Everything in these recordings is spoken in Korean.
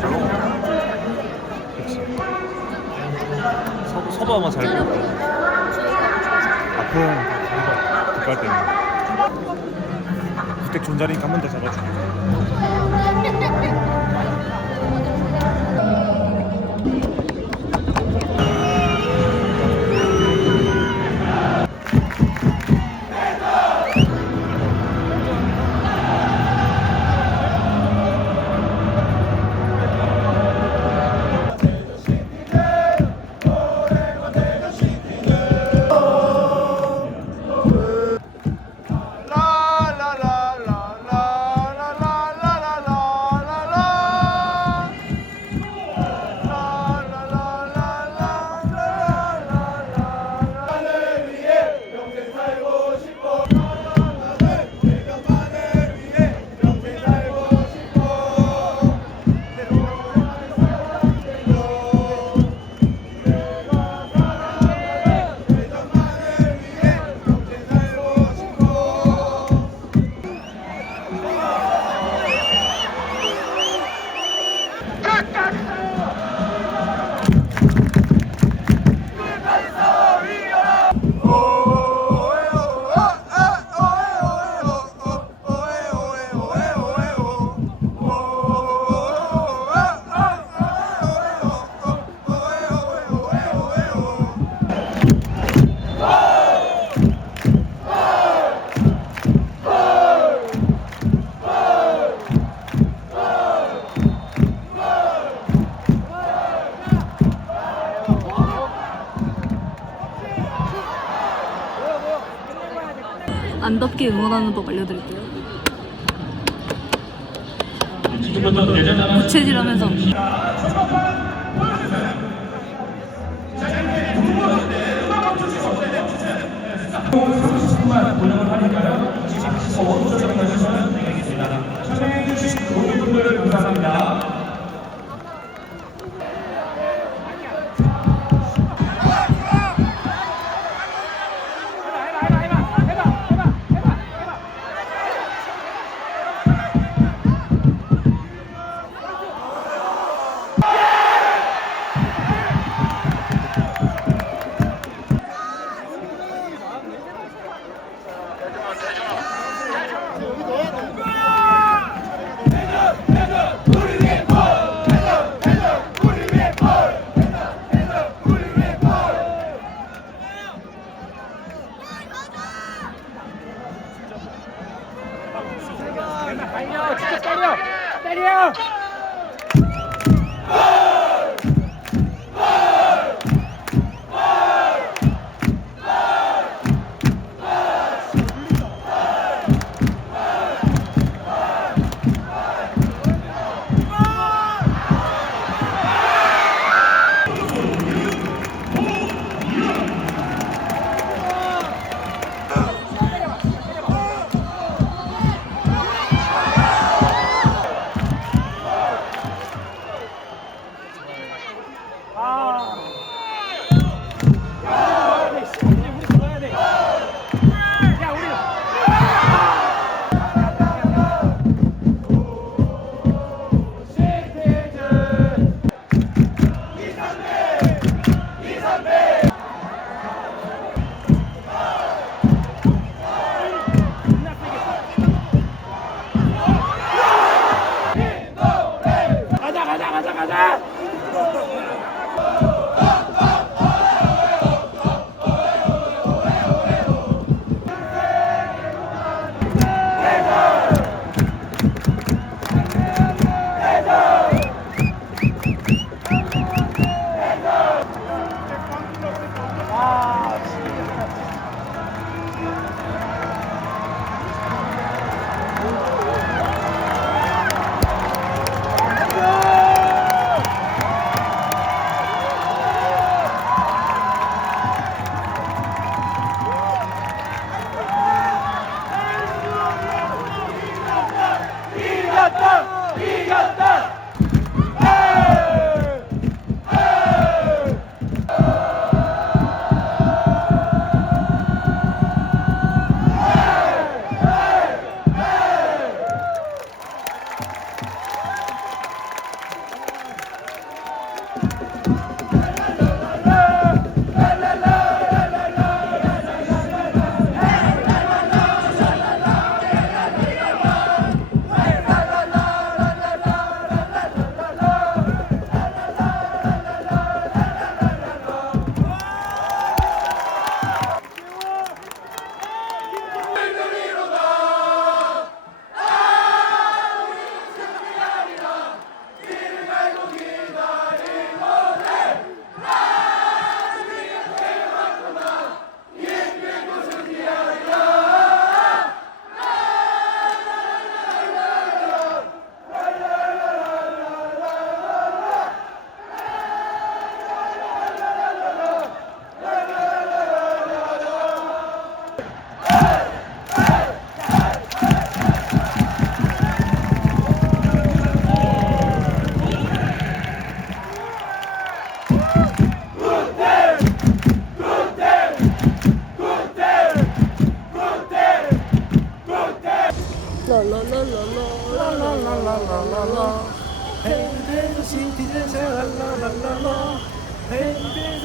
참. 서도, 서도 아마 잘 보고 앞은 자기가 뒷발 때문에 주택 존잘이니까 한 번 더 잡아줄게 안 덥게 응원하는 법 알려드릴게요. 부채질하면서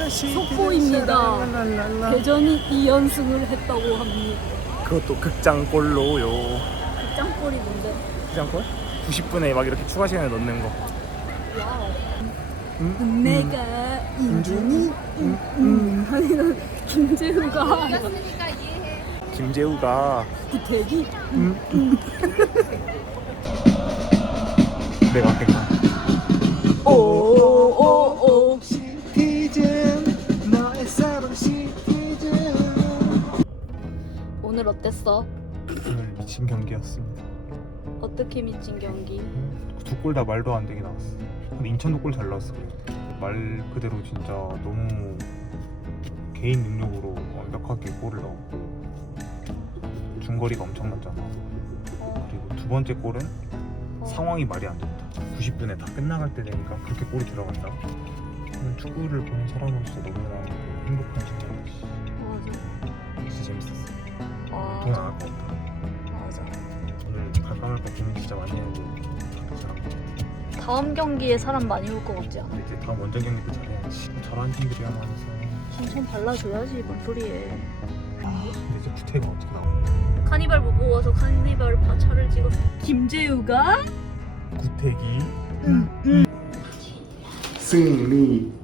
속보입니다. 대전이 2연승을 했다고 합니다. 그것도 극장골로요. 그 짱골이 뭔데? 극장골? 90분에 막 이렇게 추가 시간에 넣는 거. 와우. 음, 내가 인준이 음, 음. 아니는 김재우가 김재우가 구태기 내가 아까 오오오 시 어땠어? 미친 경기였습니다. 어떻게 미친 경기? 두 골 다 말도 안 되게 나왔어. 근데 인천도 골 잘 나왔어. 말 그대로 진짜 너무 개인 능력으로 완벽하게 골을 넣었고 중거리가 엄청 났잖아. 그리고 두 번째 골은 상황이 말이 안 됐다. 90분에 다 끝나갈 때 되니까 그렇게 골이 들어간다. 축구를 보는 사람으로서 너무나 행복한 시간이었어. 맞아. 진짜 재밌었어. 돈 와, 안 같다. 맞아. 오늘 갈까 말까 고민 진짜 많이 했는데 다 잘한 것 같아. 다음 경기에 사람 많이 올 것 같지 않아? 근데 이제 다음 원정 경기 때 잘해야지. 잘하는 팀들이야 있어. 한참 발라줘야지 뭔 소리해. 아, 근데 이제 구태가 어떻게 나오냐? 카니발 못 보고 와서 카니발 파차를 찍었어. 김재우가 구태기 승리